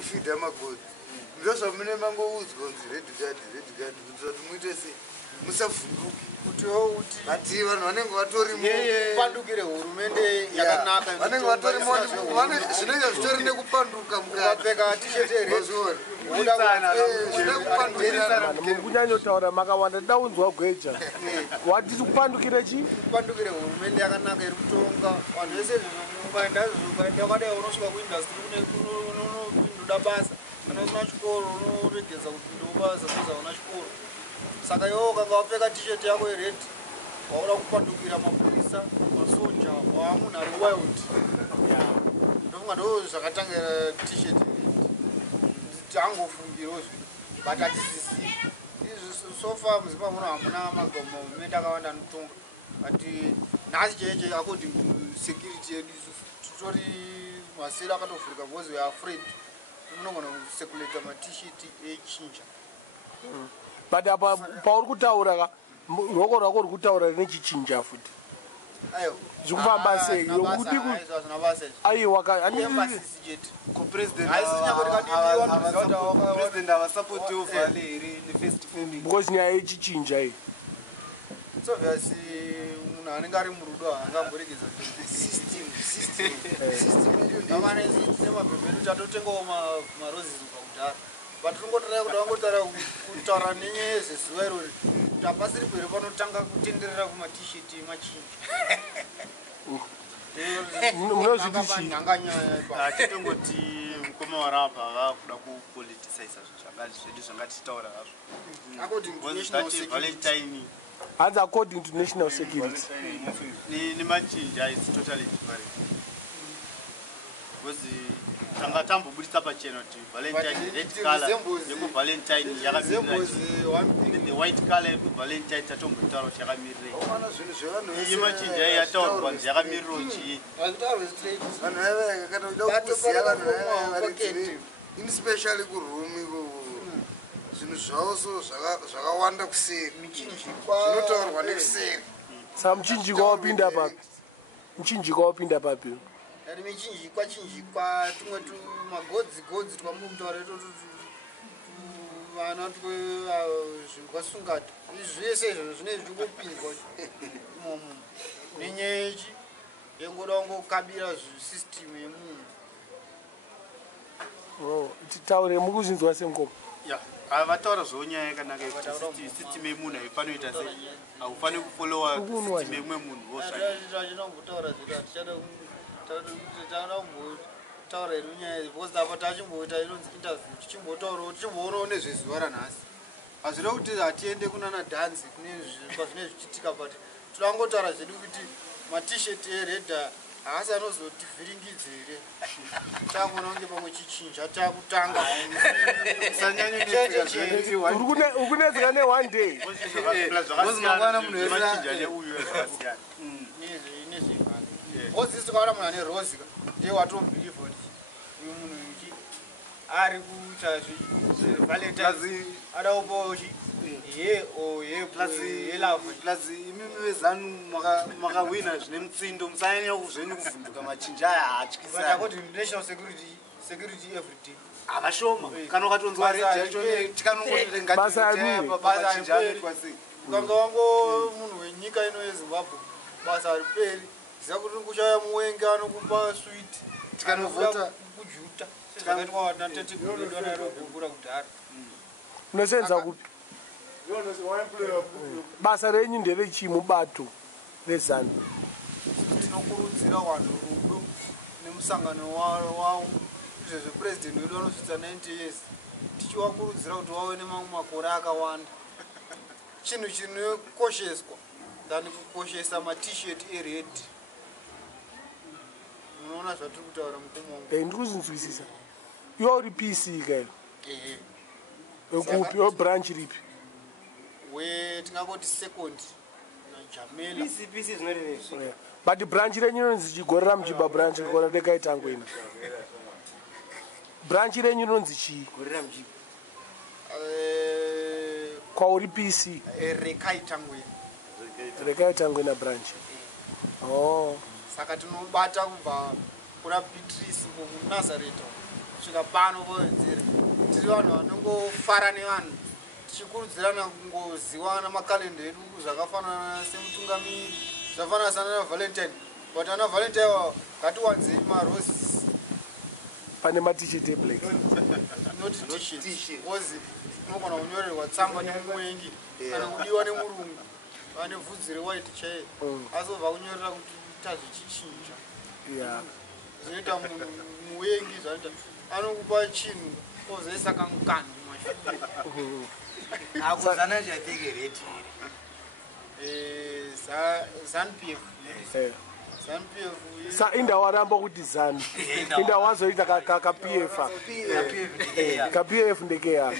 nekufidha magodzi ndozvamune mangoudzwa kunzi red card kuitira kuti muite sei musavhunduke kuti vanhu vanenge vatorimo pandukire hurumende yakanaka vanenge vatorimo zvinenge zvitori nekupanduka mukapfeka tisheti mukunyanyotaura makawanda tidaunzwa gweja watiti kupandukire chi kupandukire hurumende yakanaka iri kutonga vanhu vese ukaenda kadai unosvika kuindastry unopinduda basa kana usina chikoro unoregeza kupinduda basa kuza una chikoro saka iwo ukanga wapfeka tisheti yako yered wauda kupandukira mapurisa masoja wamunhu ari wild ndofunga ndo zvakatangira tisheti tangofungiro zvino but hatizisivi sofa muzimbabwe muno hamuna magavhumende akawanda anotonga but nhasi chaiche according to security yedu titori masero akatovhurika because we are afraid munogona kusekuleta matisheti echinja but apa pauri kutaura ruoko rwako ruri kutaura rine chichinja futi zvikufamba sei aiwa because nyaya yechichinja iyi munhu anenge ari murudo haangamboregeza tine mabhebhedu tatotengawo maroses pakudhara but ringotarai kuti vangotaura kutaura nenyaya yezvezuva irori kuti hapasiri pere panotanga kutenderera kumatisheti emachinja munozvititongoti mukoma warapa avakuda kupoliticiza zvedu zvangatitaura hazvo valentine hanzi according to national security nemachinja is totally different because tanga tambobudisa pachena kuti valentine red color yekuvalentine yakamirira the white color yekuvalentine tatombotaura kuti yakamirirei iyi machinja iyi yataurwa kunzi yakamiriro chii inespecially kurumi zvinhu zvavo so zvakawanda kuseri zvinotaurwa nekuseri saka muchinjikwa wapinda papi muchinjikwa wapinda papi ari michinjikwa chinjikwa tumwe tumagodzi twamutaura vana zvingwasungata zvese izvozvo zvinezvi zvingopinzwa imomo nenyaya yechi yengoda kungokabira system yemunhu titaure mukuzvinzwa semukoma vataura zvonyaya yakanaka yekuti system yemunhu haifaniri kuita sei haufaniri kufolowa system yemumwe munhu vozvachinombotaura zvedu hatichada taura iri nyaya because apa tachimboita inonzi interview tichimbotaurawo tichimboonawo nezvezuva ranhasi hazvida kuti hatiende kunana dhanzi kune zvine zvichiitika but todangotaura zvedu kuti matisheti eredha haasi anozotivhiringidze here takuona kunge pamwe chichinja takutanga uri kunetseka ne1 day mangwana munhu ozisi tikaona munhu ane rosika ndiye watombelieve kuti uyu munhu iki ari kuita valentine ada kupawo plus imimi vezanu makawina zvine mutsindo musanyanya zvenyu kuvhunduka machinja aya haatyisa security everyday avashoma kana ukatonzwa ukanga wango munhu wenyika ino yezimbabwe basa hariperi ziva kuti kuchaya muwenge anokupa swit tikanovota kujuta sezvakaitwa nateteguredwanarogungura kudhara unosenza kupi basa renyu nderechimubato rezanu tinokurudzira vanhu rudo nemusangano wawo izvezvo purezidendi wedu vanosvitsa 90 years tichivakurudzira kuti vave nemamwe makore akawanda chinhu chinokosheswa than kukoshesa matisheti ered unoona zvatiri kutaura mukomo ndiri kuzinzwisisa iwe uri pc kaio ekupi webranch ripi wetingangoti second najamela but branch renyu inonzi chigorera muchiba branch kona ndekaitangoina branch renyu inonzi chii kwauri pc rekaitangwena branch saka tinobata kubva kuna Beatrice kunazareta kusvika pano voedzera tiri vanhu vanongofara nevanhu tichikurudzirana kungoziva namakalenda edu zvakafanana semutungamiri zvafanana sana navalentine but ana valentine wavo ngatiwanzei maroses pane matishet eblack not tishet because unogona kunyorerwa tsamba nemumwengi kana kudiwa nemurungu ane vhudzi rewhite chaiye asi obva kunyorera kuti tazvichichinja zvinoita munhu muengi zvanoita anokupa chinhu ozoisa kamukani zanpf sa indawo aramba kuti zanu indawo azoita kapf ndeke yako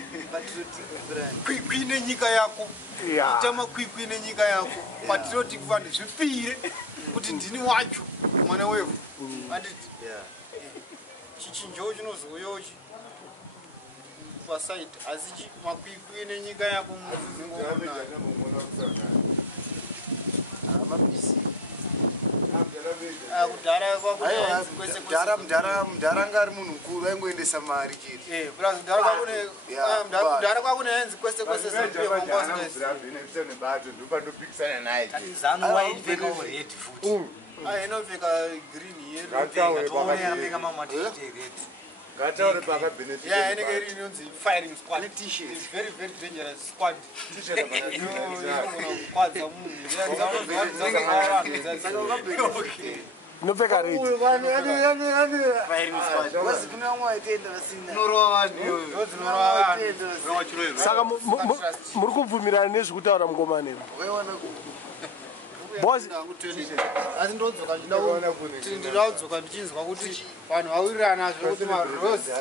kwikwi nenyika yako ita makwikwi nenyika yako patinoti kufanira zvipire kuti ndini wacho mwana wevhu anditi chichinjowo chinozouyochi pasaiti asi makwikwi nenyika yako mudhara anga ari munhu mukuru aingoendesa mari chete mudhara kwakune henzi kwese kwese inopfeka green inenge iri inonzi firing squad very very dangerous squad kukwadza munhu inopfeka saka muri kubvumirana nezvekutaura mukomanero asi ndodzoka ndichinzwa kuti vanhu vawirirana zvekuti marose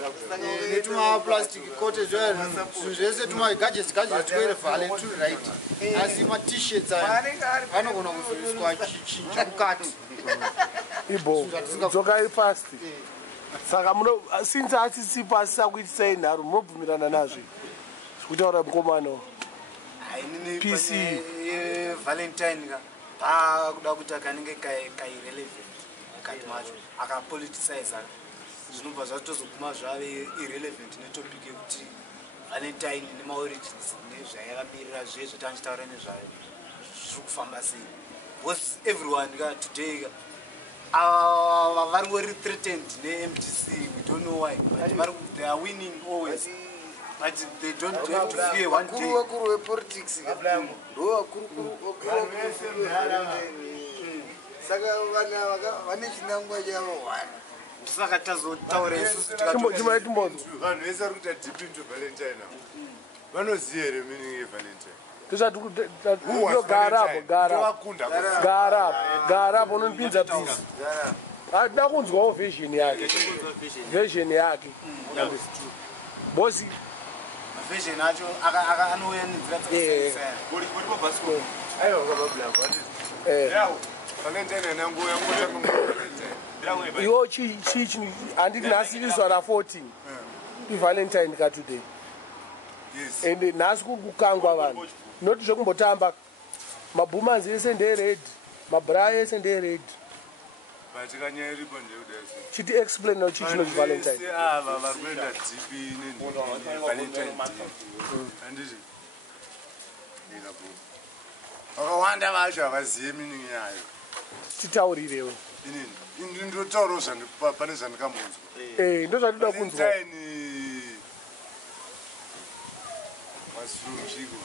netumaplastic cote zvinhu zvese tumagadgets twere vhale turi right asi matishets aya anogona kuzoiswa chichinja mukati ibo dzokai fast saka since asisipa asisakuitisai nharu munobvumirana nazve zvekutaura mukomano pc valentine kuda kuti akanenge kairelevant mukati macho akapoliticize zvinobva zvatozoguma zvave irrelevant netopic yekuti valentine nemaorigins nezvayakamirira zvezvo tanchitaura nezvayo zviri kufamba sei because everyone today vari threatened nemdc we don't know why but they are winning always but they don't have to fear one day wakuru wepolitics ndo wakuru saka vane chinangwa chavo saka tazotaura isusu timbodzo vanhu vese vari kuita deep into valentine vanoziva here meaning yevalentine garapo unondipinza pisi atida kunzwawo version yake bosi vision acho anouya nenzira dzakasiyana iwo handiti nhasi izwa ra14 ivalentine katoday and nhasi kuri kukangwa vanhu noti zvekumbotamba mabhumanzi ese ndered mabra ese ndered chiti explain no chichino chivalentine vakawanda vacho havazive meaning yayo titaurirewo ndotaurawo pane zvandikambonzwa ndo zvandinoda kunzwa masirumchiko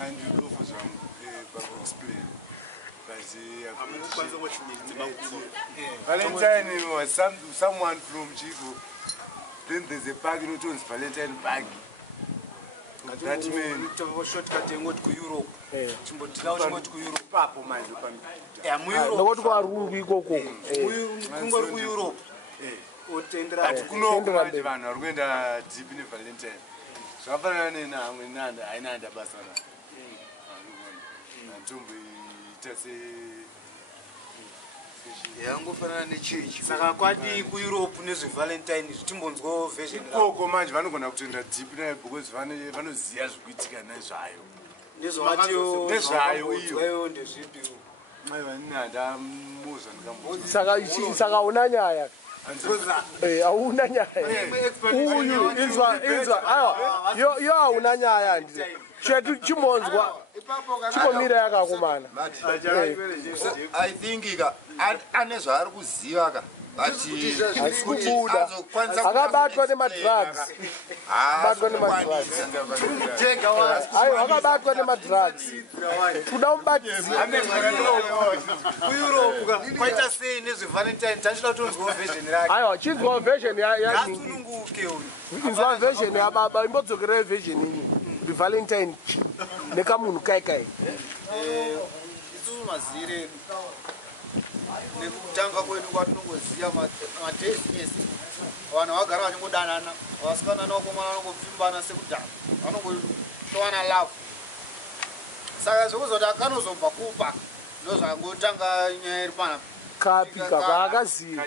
andidofo zvangu pakuexplain Valentine was someone from Chico. Then there's a park in Uton's Valentine Park. That means shortcut to Europe. Chimbotila to Europe. Papo man. What go arungu ikoko. Kungori ku Europe. Otendera kunokunda vanhu vari kuenda deep in Valentine. Zvakafanana nenhamwe nanda ainanda basa na. Ntombi yangofanana nechechi saka kwati kueurope nezvevalentine zvitimbonzwawo version ikoko manje vanogona kutoenda deep nayo because vanoziva zvikuitika nezvayo iyo ndezvipi aiwa ndamuzva ndikambo saka una nyaya hauna nyaya uyu inzwa yo hauna nyaya ndi chetu chimonzwa chikomira yakakomana I think ane zvaari kuziva ka kubuda akabatwa nemadrugs akabatwa nemadrugs kuda kubatizia kueurope kwaita sei nezvevalentine tachida kutonzwawo version rake aiwa chinzwawo version yasununguke uyu inzwa version yababa imbodzokereyo version inyi revalentine nekamunhu kaikai isusu mazire edu nekutanga kwedu kwatinongoziva madays ese vanhu vagara vachingodanana vasikana nevakomana vanongopfimbana sekudhara vanongotowana love saka zvokuzoti akanozobva kupa ndozvakangotanga nyaya iri pana kapika kwaakaziva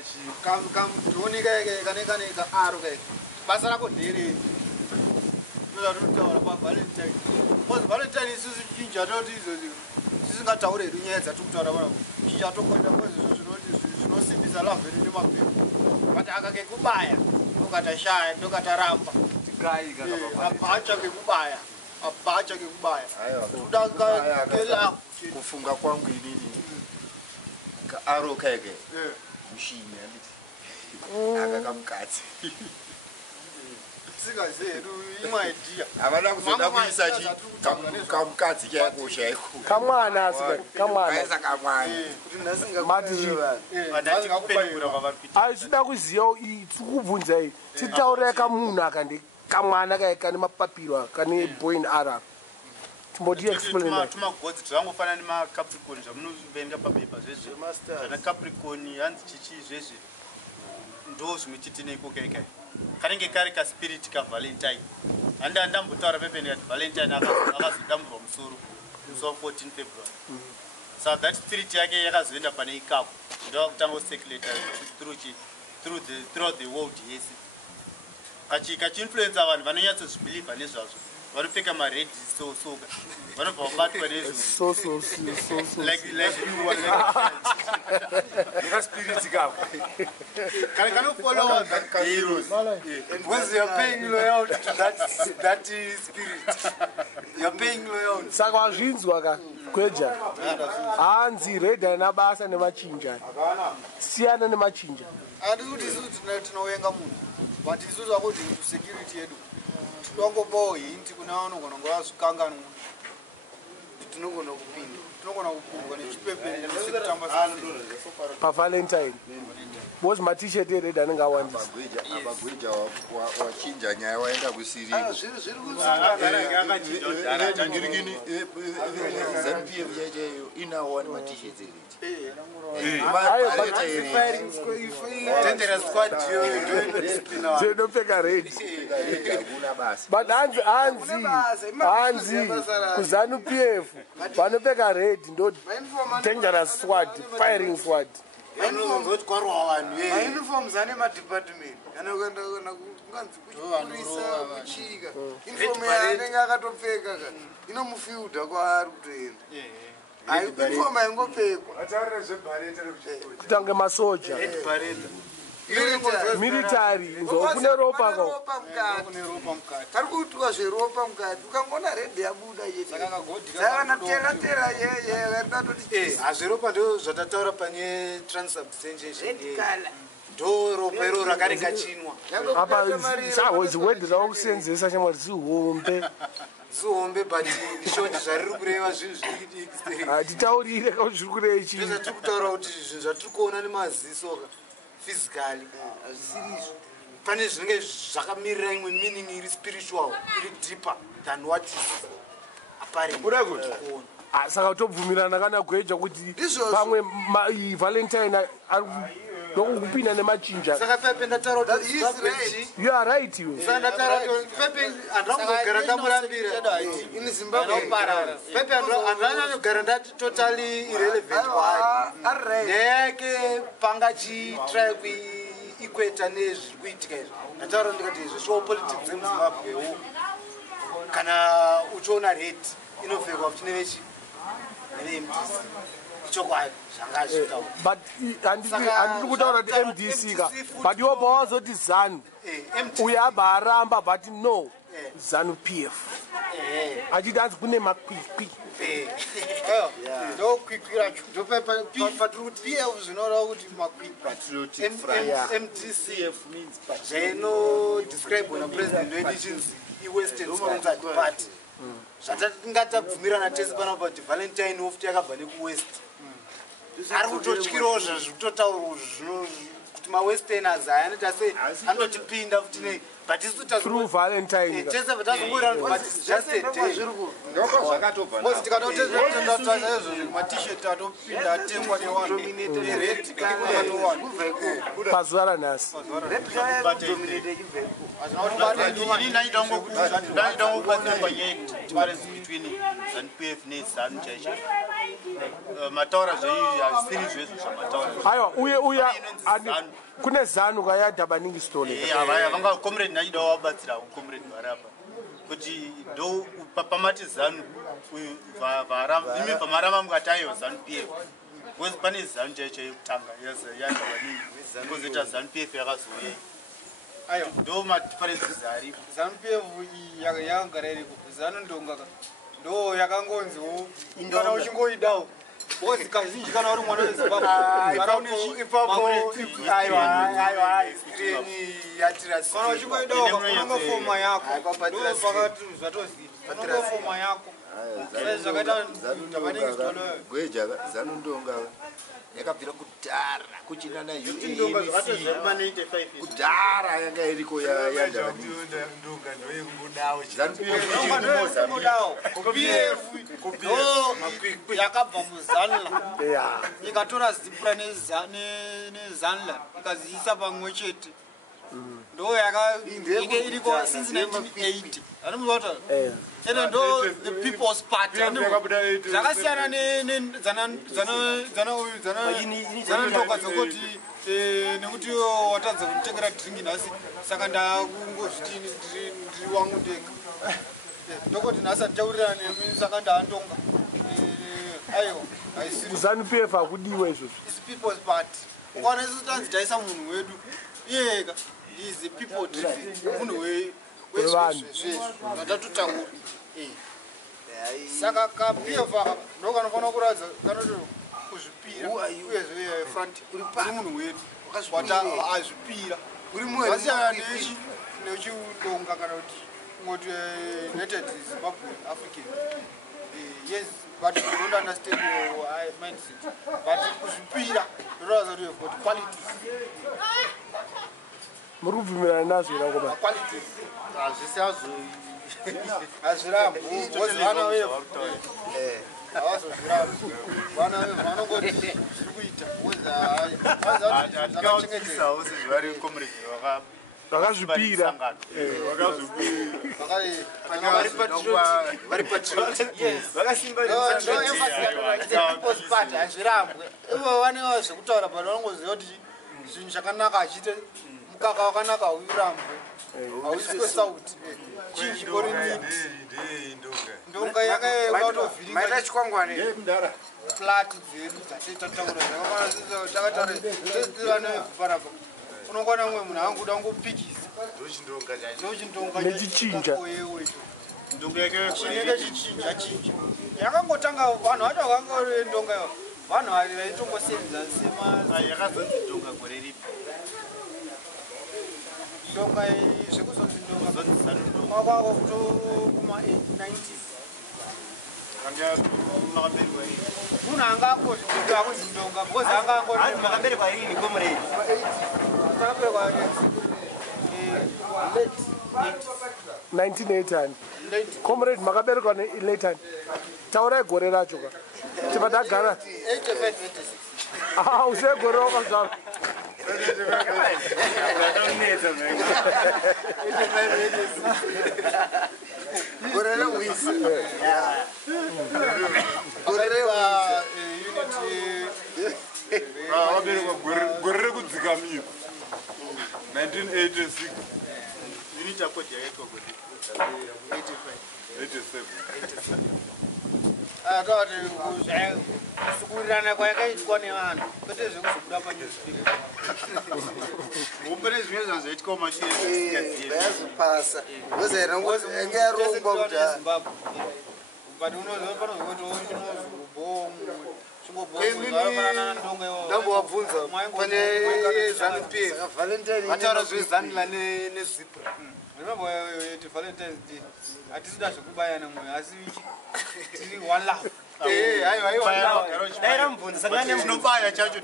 kamudhoni kaneka aro kaika basa rako nderei ndozatonitaura pavalentine bcause valentine isusu chinja toti izozio tisingataure hedu nyaya dzatikutaura pana chinja tokoita bcause izvo zvinosimbisa lavheri nemabhero but akakekubaya ndokatashaya ndokataramba abhacha kekubaya abhacha kekubaya tudakakela kufunga kwangu inini kaaro kaike mushini akakamukadzi sikazedu imwe idea havana kuzoda kuisa kamukadzi chaiko chaiko kamwana asikati kamwana kaisa kamwana aisida kuziva tikubvunza iyi titaurira kamunhu akandi kamwana kaika nemapapiro kane boy and ara timboti explain tumagodzi tvangofanana nemacapricorn zvamunovenga papepa zvezve zvana capricorn hanzi chichi zvezve ndo zvimwe chiti neiko kaikai kanenge kari kaspirit kavalentine handambotaura pepeni kati valentine akazodamburwa musoro musi wa 14 february saka that spirit yake yakazoenda pane ikapo ndokutanga kuseculata throughout the world yese kachiinfluensa vanhu vanonyatsozvibhilivha nezvazvo vanopfeka mared soka vanobva vabatwa nekaspirit kako kana kanofollowa because you're paying loyalty to that spirit. You're paying loyalty. Saka wazvinzwa ka kweja hanzi red haina basa nemachinja siyana nemachinja handikuti isusu tinovenga munhu but isusu akuti security yedu tinongopawo hinti kune vanogona ngavazvikanganwa Tinogona kupinda. tinogona kupindwa nechipembere nesekutamba pavalentine because matishet ered anenge awandisa abagweja wachinja nyaya waenda kusiriko ZNPF chaichayo inawo ni matisheti eredi dzinopfeka red but hanzi kuZANU-PF vanopfeka red ndo dangerous sword firing sword Uniforms ane madepartment. Kana ukaenda kunganzi kuchipurisa kuchika. Uniform yanenge akatopfeka ka. Inomufiudha kwaari kutoenda. Uniform ayingopfekwa. Atarira zvebareta rekuchikoro. kutange masoja military kune ropa ko kari kuitwa zveropa mukati ukangona redhi yabuda yesakanatera yeridatoti hazveropa ndo zvatataura pane transubstantiation ndo ropa iro rakarenga chinwa apa zihwedhi rakusenzesa chamwari zihombe zihombe but shoti zvariri kureva zvinhu zviri hatitaurire kauti zviri kurei chii zvatiri kutaura kuti zvinhu zvatiri kuona nemaziso physically hazvisirizvo pane zvinenge zvakamirira imwe meaning iri spiritual iri deeper than what is apparent. saka tobvumirana kana gweja kuti pamwe valentine nokupinda nemachinja saka pepe ndataura kuti you are right you saka ndataura kuti pepe andangogara ndamurambira in Zimbabwe pepe andanyanyogara ndati totally irrelevant kwaari ndeyake pangachitry kuikweta nezviri kuitika izvi ndataura ndikati zvishowo politics dzemuzimbabwewo kana uchiona red inopfekwa kuti nevechi nevemtisi chokwadi zvanga achitaura but handiri kutaura kuti MDC ka but iwo pawazoti ZANU uyo abva aramba abva ati no ZANU PF achiti hanzi kune makwikwi ndokwikwi racho ndopatiri kuti PF zvinoreva kuti makwikwi MDCF zvainodescribe napresident wedu ichinzi iwestern sponsored party zvatatingatabvumirana tese pana kuti valentine wofuti yakabva nekuwest ari kutotyirawo zvazvikutotaurwa kuti mawesterners aya anoita se anotipinda futi nei but isu tese tazongoraatikatotezvatotaaizvozvo atopinda atengwa pazuva ranhasi aiwa uya kune ZANU kayadhabaningi story vanga comrade nachida wabatsira comrade varapa kuti ndo pamati ZANU imi pamaramba mukataiwa ZANU PF because pane ZANU chaicho yekutanga yadhabaningi kozoita ZANU PF yakazouya ndo madifferences aripo ZANU PF yakagara iriko ZANU ndonga ndo yakangonziwo kana uchingoidawo bozi kazhinji kana uri mwana wezimbabwekana uchingoidawo kakunonga foma yako ndopakati zvatoziva foma yako zvakaita dhabaningi stoloyo gweja ZANU ndonga yakabvira kudhara kuchina na kudhara yanga iriko yakabva muzanla ikatora zipura nezanla ikaziisa pamwe chete ndo yakanga iriko since 1980 anomuota ene ndo the people's party zvakasiyana ndoka dzokuti nekuti watadza kutengera dringi nhasi saka ndakungozviti ndiri wangu ndega ndokuti nhasi anditaurirana nemi saka ndaandonga aiwa ZANU PF akudiwa izvozvo isi people's party ukaona isu tanzi taisa munhu wedu iyeka is a people driven munhu wezvezvezvo zvatatotaura saka kaPF ndokanofanira kuradza kanoti kuzvipira uyezve front uri munhu wedu wata azvipira vasiyana nechindonga kana kuti ngoti United Zimbabwe African yes but you don't understand your mindset but kuzvipira ndoraza kuti you've got qualities muri kubvumirana nazvo irangoma qualities hazvisi hazvirambo vana vevo havazozvirambo vana vevo vanongoti zviri kuita zvakachengetedzao sezvari comrade vakazvipira hazvirambwe ivo vanewa zvekutaura but vanongoziva kuti zvinhu zvakanaka achiite mukaka wakanaka haurambwe hauiswe sauti chinji koriniti ndonga yakautovhiringa chikwangwani flat dzedu dzatitataura zvakatarevanofanapa unongwana umwe munhu anguda ungopikisa ndochindonga nechichinja chinenge chichinja chinja yakangotanga vanhu vacho vakangori ndonga iva vanhu vaitongosenza yakazonzi ndonga gore ripi ndonga zvekuzonzi ndonga kwakwako kuma-90s munhu anga angozvibika kunzi ndonga because anga angoriakaberekwa rini comrade akaberekwa 1980 comrade makaberekwa ne-800 taurai gore racho ka tiba tagara usegore wakazvarwa gore rekudzikamira 1986 unit akodi yaitwa kuti 87 kusukurirana kwayakaitwa nevanhu kwete zvekuzobuda panewspaper umpere zvimwe zvanzoitikawo mashure yazopasa engerongwa kuti zimbabwe but unozopanozotowo chinozobom ndambovabvunza pane ZANU-PF vataura zvezanula nezipra valentines day hatisida zvekubayana mwoyo asi tiri one love dairambvunzasanobaya chacho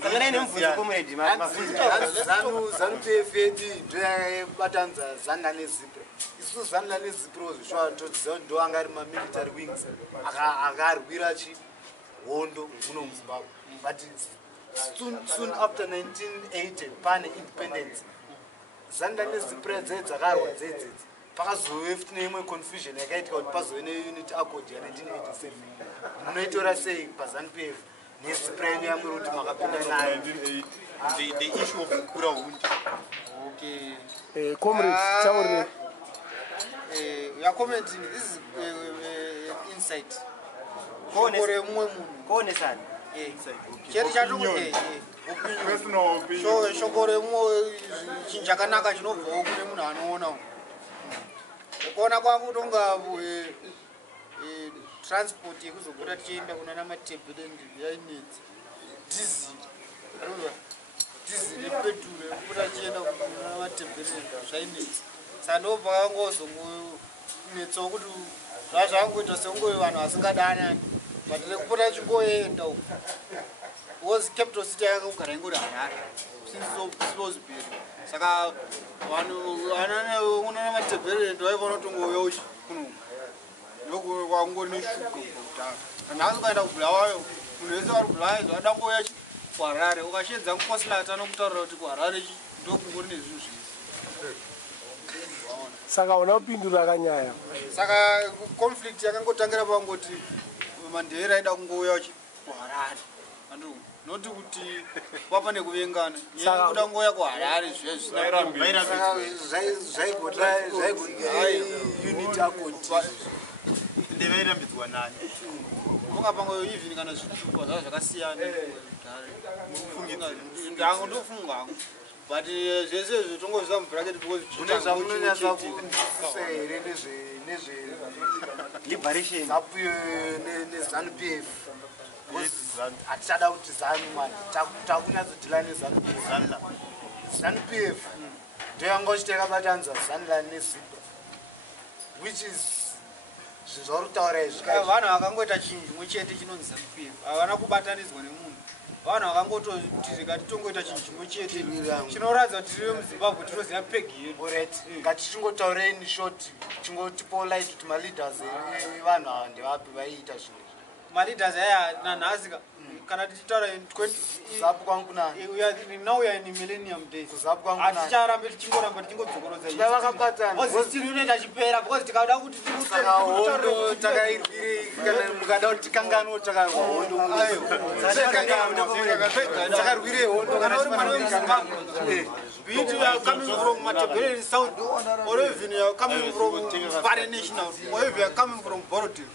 ZANU-PF yedu ndoyakabatanidza zanula nezipra isu zanula nezipra zvisva todziziva ndo anga ari mamilitary wings akarwira hondo muno muzimbabwe but soon after 1980 pane independence zanula nezipra dzakarwa dzedzedzi pakazove futi neimwe confusion yakaitika kuti pazove neunit accord ya1987 munoitora sei paZANU-PF nezipra yenyu yamuri kuti makapinda nayo the issue of kukura hundi comrades taurire we are commenting this is insight kone mumwe munhu kone sana cheri chacho shoko remumwe chinhu chakanaka chinobvawo kune munhu anoona kuona kwangu tonga transport yekuzobuda tichienda kuna namatebhelendi yainetsa diesel nepetrol yekubuda tichienda kuna namatebhelendi zvainetsa saka ndobva kangozonetsawo kuti zvazvangoita seungowe vanhu vasingadanani but rekubuda chingoenda uku because capital city yakakugara ingori Harare since saka vanhu vanona matebhelendi vaivona tongouya uchi kuno ndokwangori neshuka kutanga kana asikaenda kubulawayo munhu wese vari kubulawayo zvadangoya kuHarare ukashedza mukosilata anokutaurira kuti kuHarare ndokungori nezvinhu zvisi saka una kupindura kanyaya saka conflict yakangotangira pangoti mandehera aida kungouya kuHarare noti kuti papa nekuvengana kuda ngoya kuHarare unit accord ndevairambidzwa nani unga pango even kana zvitupa zvava zvakasiyana ndofunga but zvese zvitongozva mubracket because unezvamunonyatsa kusehere liberation nezANU-PF hatichada kuti ZANU takunyatsodhila nezANU-PF ndoyanga uchitakabatanidza zanula nezipra which is zvinhu zvauri kutaura izvi vanhu vakangoita chinhu chimwe chete chinonzi ZANU-PF havana kubatanidzwa nemunhu vanhu vakangototi ngatitongoita chinhu chimwe chete chinoratidza kuti tiri vemuzimbabwe tinoziva pegi yedu ngatichingotaurei in short chingotipo light kuti maleaders evanhu ava ndevapi vaiita zvinhu maleaders aya nanhasika kana tichitaura kuzapu kwangu now we are in millennium days kuzapu kwangu haticharambe tichingoramba tichingodzokorodza vakabatana unoenda chipera because tikada kuti hondo takairwire kana mukada kuti tikanganwo takarwa hondo takarwire hondo kana uri mwana wemuzimbabwe be it you are coming from Matebele South or even you are coming from Pare National or if you are coming from Borodale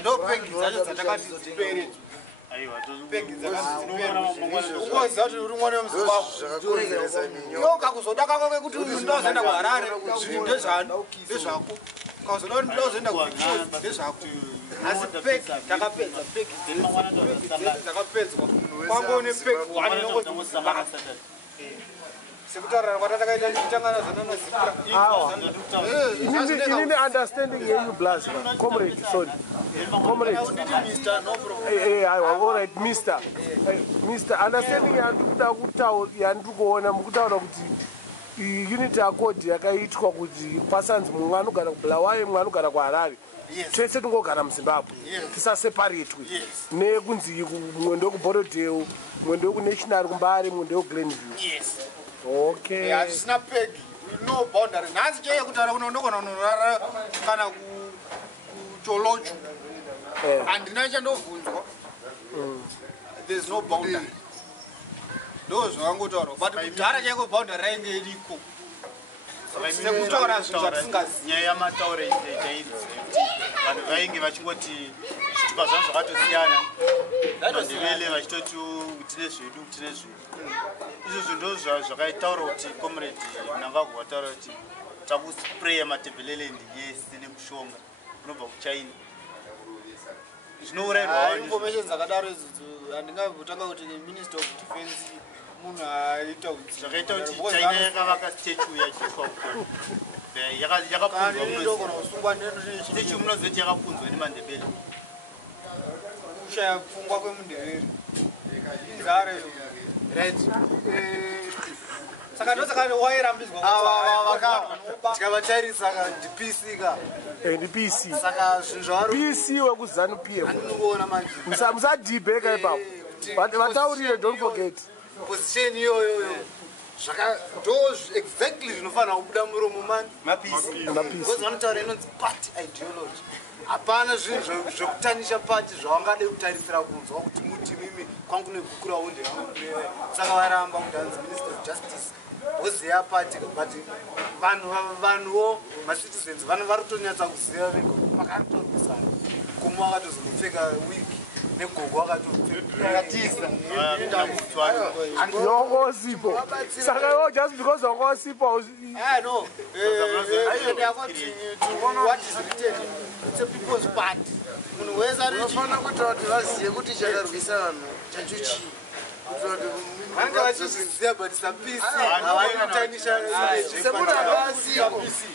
ndopegi dzacho dzatakati tiperedzwa pegi dzakaukoza kuti uri mwana wemuzimbabwe kakuzodaka kwake kuti ndozoenda kuHarare ndezvako kakuzoda kuti ndozoenda ndezvako asi pegi takapedza pegi dzakapedzwa kwangone pegi sekutaurana kwatatakaita tichitangana zana nazipra inini understanding yenyu blas comrade sorry comrade all right Mr. Understanding yandiri kuona mukutaura kuti unit accord yakaitwa kuti pasanzi mumwe anogara kubulawayo mumwe anogara kuHarare tese tingogara muZimbabwe tisaseparetwe nekunzi mumwe ndekuBorodale mumwe ndekunational kumbare mumwe ndekuglenview okay hazvisina pegi no boundary nhasi cheye kutaura kuno ndogona kunorara kana kucholocho handina chandobvunzwa there is no boundary ndo zvakangotaurwa but kudhara chaiko boundary rainge iriko nyaya yamataure chaidzi vanhu vainge vachingoti kuimba zvanhu zvakatosiyana mandebele vachitoti tine zvedu tine zvedu izvozvo ndo zvakaitaura kuti comrade Mnangagwa wataura kuti takuspreya matebhelelendi yese nemushonga unobva kuchina zvinourayirwa information dzakadaro idzodzo handingavotanga kuti minister of defense munhu aita zvakaita kuti china yakavaka statue yachiiswa yakapunzwa statue munozoti yakapunzwa nemandebele kushaya pfungwa kwemundebele inzara right saka ndosaka wairambidzwa tikavatarisa ndipisika ndipc saka zvinhu zvavari pc wekuzanu pf andinoona manje musadhibheka ipapo vataurire don't forget position iyoyoyo ndo exactly zvinofanira kubuda muromo mani because vanotaura inonzi party ideology hapana zvinhu zvokutanisha pati zvavangade kutarisira kunzwa kuti muti mimi kwangu nekukurawo saka varamba kuti hanzi minister of justice woziva pati but vanhuwo macitizens vanhu vari kutonyatsa kuziva vega pakatorisana kumu akatozopfeka wigi negogo akatopfekatiza yongosipo saka iwo just because yongosipo no what is written it's a people's party munhu wese unofana kuita kuti vazive kuti chakarwisa vanhu chacho vanga vachiziziva but sapisi havanitanisha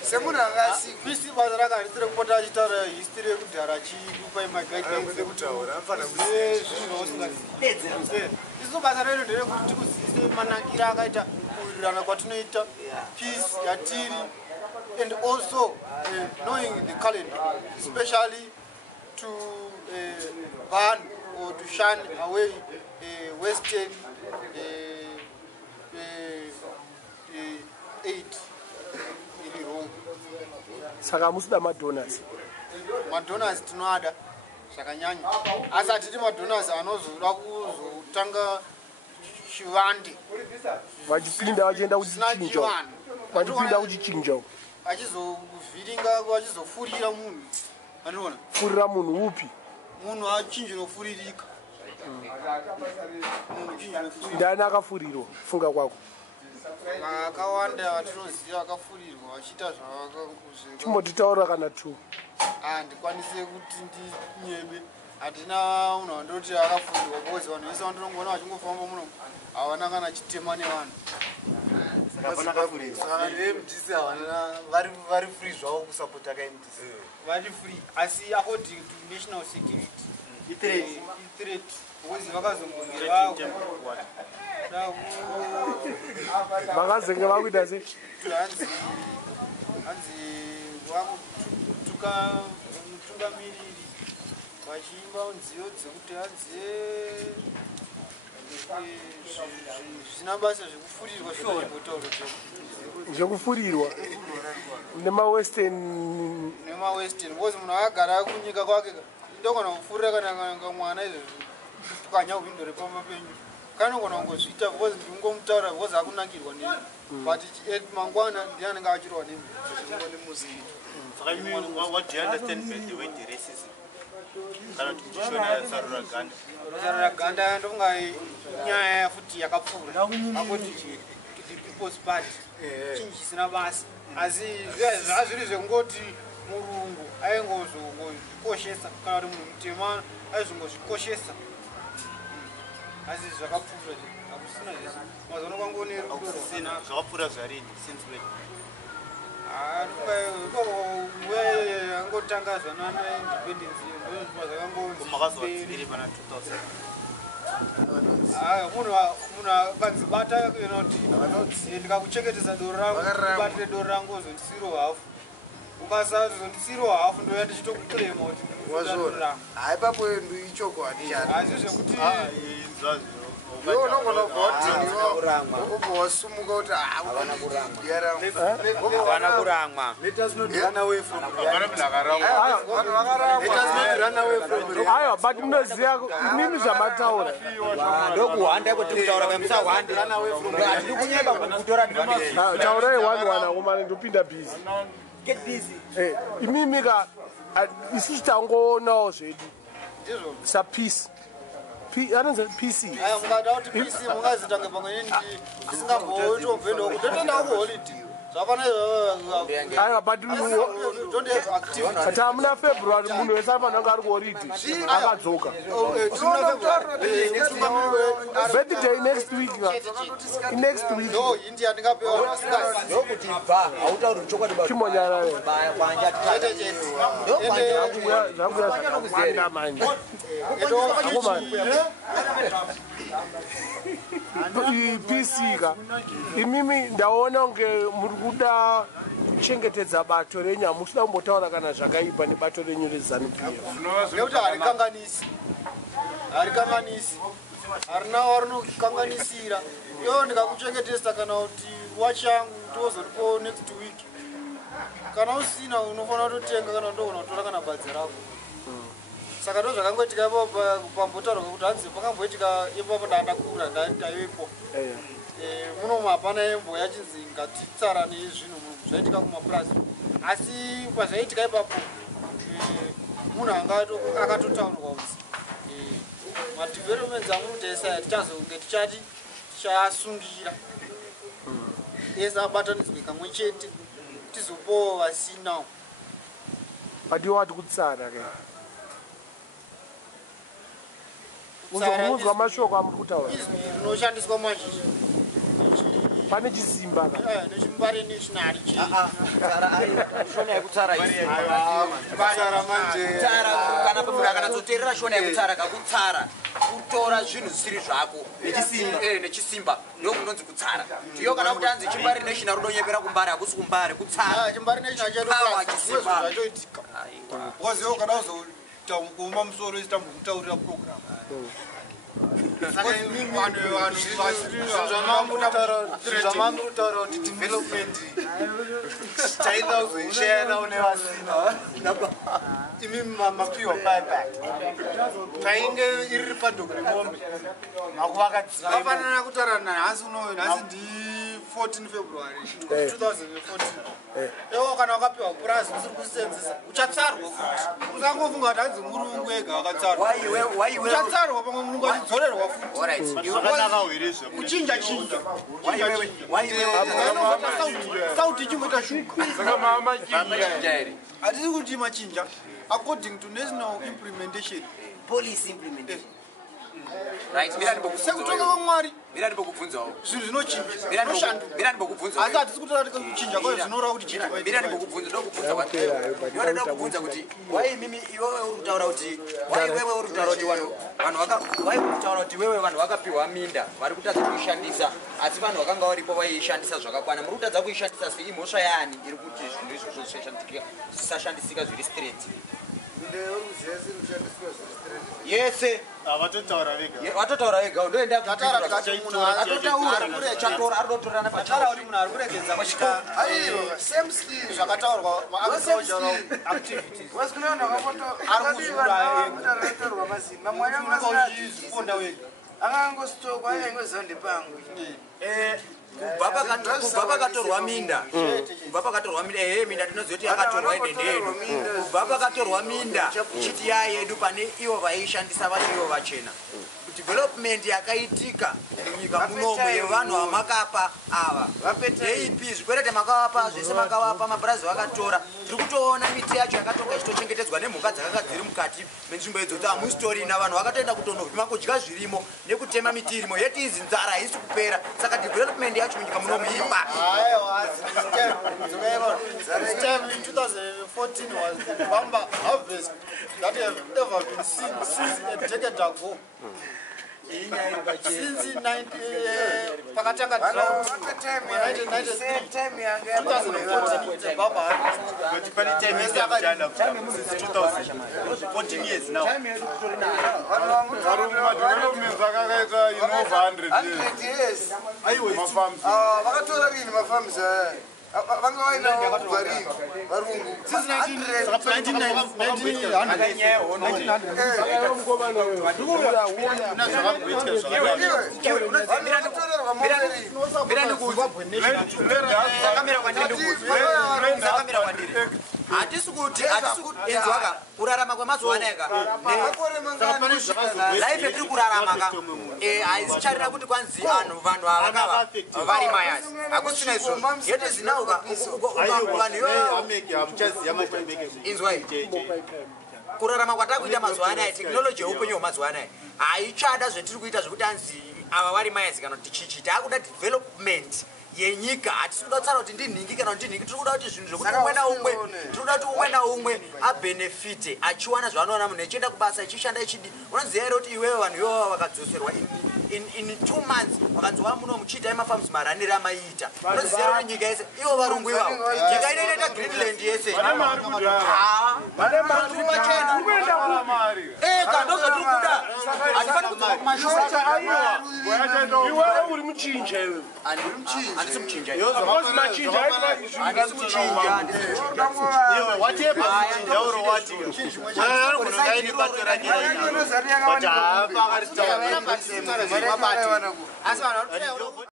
semunhu angasi pisi basa rakahanisire kupota achitaura history yekudhara achikupai isu basa redu nderekuti tikuzivise manakiro akaita kuwirirana kwatinoita peace yatiri and also knowing the calendar especially to ban or to shun away western aid iri wrong saka musida madonors tinoada zvakanyanya asi hatiti madonors anozoda kuzotanga chivande vachipinda vachienda kuchichinja vachipinda kuchichinja achizovhiringa achizofurira munhu anoona furira munhu upi munhu achinjinofuririka ndani akafurirwa funga kwako vakawanda vatinoziva vakafurirwa vachiita chimbotitaura kana tu handikwanise kuti ndinyebe hatina munhu vandoti akafurirwa bose vanhu vese vandinongoona vachingofamba muno havana kana chitema nevanhu vanhu vemdc vari free zvavo kusapota kaimdc vari free asi according to national security ithreat because vakazongomira vakazenge vakuita se hanzi vakutuka mutungamiriri vachiimba nziyo dzekuti hanzi zvisina basa zvekufurirwa zvinaibotauro zvekufurirwa nemawestern because munhu akagara kunyika kwake ndokana kufurira kana mwana izvozvo tukanya kuvindo repamba penyu kanogona kungozviita because ndingomutaura because akunakirwa neni but mangwana ndiye anenge achirwa nemi what do you understand by the word racism kana kuti kushona sarura ganda ndonga nyaya futi yakapfuura akuti the people's party chinhu chisina basa asi zvazviri zvekungoti murungu aingozvikoshesa kana kuti munhu mutema aizongozvikoshesa asi zvakapfuura hakusina zvese mazono kwangonerudousina zvakapfuura zvarini since when angotanga zvanana independence ndozvipa zvakangomakazovatsiri pana 2000 munhu akanzibata kuti ndikakuchengetesa doro rangu batire doro rangu ozondisiro hafu ukasazondisiro hafu ndoya ndichitokuklema kuti ndidoro rangu haipapo ndichoko asi zvekuti unogona kubva wasumuka kuti havana kuramwa aiwa but munoziva imimi zvamataura ndokuhwanda kuti kutaura kwemusahwande handiri kunyeba kutora taurai 1 akomane ndopinda busy imimi ka isusu tangoonawo zvedu sapeace anonzi PC aya mungada kuti PC mungazitange pamwe ndisingamboitobvendo kutotenda kuholiday aiwa but hamuna February munhu wese afananga ari kuholiday akadzoka birthday next week chimonyara zvakuya manje PC ka imimi ndaona unge muri kuda kuchengetedza bato renyu muchida kumbotaura kana zvakaipa nebato renyu reZANU-PF nekuti harikanganisi harina warinokanganisira iwo ndikakuchengetesa kana kuti wachangu tozoripo next week kana usina unofanira kutotenga kana ndogona kutora kana badzi rako saka ndo zvakangoitika ipapo pambotaurwa kuti hanzi pakamboitika ipapo ndandakura ndaivepo muno hapana embo yachinzi ngatitsarane zvinhu zvaitika kumapurazi asi pazvaitika ipapo munhu akatotaurwa kuti madevelopments amunotesa tichazonge tichasungira ese abatanidzwe kamwe chete tizopowo vasinawo padiwa wati kutsara ke uzwa mashoko amuri kutaura izwi rinoshandiswa manje pane chisimba nechimbare national shona yekutsara kana munhu akanatsoteerera shona yekutsara kakutsara kutora zvinhu zvisiri zvako nechisimba ndokunonzi kutsara ndiyo kana kuti anzi chimbari national rudonyepera kumbari hakusi kumbari kutsara chimbari national chaitoitika wazivo kana uzokuuma musoro isitambokuutaurira program zvamangutaura kuti development taida kuzoishayanawo nevasina imi mapiwa paipai tainge iri padhogo remombe makuvakadzivafanana kutaura nhasi unoyo nhasi ndi 14 February 2014 ewo kana wakapiwa purazi usiri kusenzesa uchatsarwa futi usangofunga kuti hanzi murungu ega wakatsarwa uchatsarwa pamwe murungu achidzorerwa futi kuchinja sauti ichimboita shuka hatisi kuti machinja according to national implementation policy implementation right sekutonga kwamwari mira ndibokubvunzawo zvinhu zvinochinja mira ndibokubvunza asi hatisi kutaura kuti kuchinja kwayo zvinoreva kuti chinja mira ndibokubvunza ndokubvunza kwati ndinoda kubvunza kuti wai mimi iwewe uri kutaura kuti wai wewe uri kutaura kuti wai uri kutaura kuti wewe vanhu vakapiwa minda vari kutadza kuishandisa asi vanhu vakanga varipo vaiishandisa zvakakwana muri kutadza kuishandisa sei mhosva yaani iri kuti zvinhu izvozvo zvisashandisika zviri straight yese vatotaura vega ndoenda chatora arinotorana ataura kuti munhu ari kuregedza zvakataurwa maagricultural activities ari kuzviuraya ega wega angangositokwa aingozonde pangu kubva pakatorwa minda minda tinoziva kuti yakatorwa idendenu kubva pakatorwa minda chiti yayedu pane ivo vaiishandisa vacho ivo vachena development yakaitika munyika munomu yevanhu vamakapa ava ndeipi zvikwerete makavapa zvese makavapa mabhurazi vakatora tiri kutoona miti yacho yakatonga ichitochengetedzwa nemhuka dzakanga dziri mukati menzvimbo idzodzo hamusitorina vanhu vakatoenda kutonovhima kudya zvirimo nekutema miti irimo yeti izi nzara haisi kupera saka development yacho munyika munomu ipa in 2014 was the Bamba harvest that have ever been seen since a decade ago. Since pakatanga drought 14 years now. hatisi kuti enzwaka kurarama kwemazuva anaya life yatiri kurarama ka haisicharira kuti kwanzi vanhu ava vari mayasi hakusina izvozvo yeti zinauka vanhu inzwai kurarama kwatakuita mazuva anaya tekinoloji yeupenyu hwemazuva anaya haichada zvetiri kuita zvekuti anzi ava vari mayasi kana kuti chichi taakuda development yenyika hatisi kuda kutsara kuti ndinhingi kana kuti ndinhingi tiri kuda kuti zvinhu zvokuti umwe naumwe tiri kuda kuti umwe naumwe abhenefite achiwana zvaanowana munhu echienda kubasa echishanda echidi unoziva here kuti iwewe vanhu ivava vakadzoserwa in 2 months vakanzwa muno muchiita mafams maranire amaiita unoziva here kuti nyika yese ivo varungu ivavo nyika inoita greenland yese kandozvatiri kuda hatifani kudzoka kumashoa iwewe uri muchinja iwe handisi muchinja But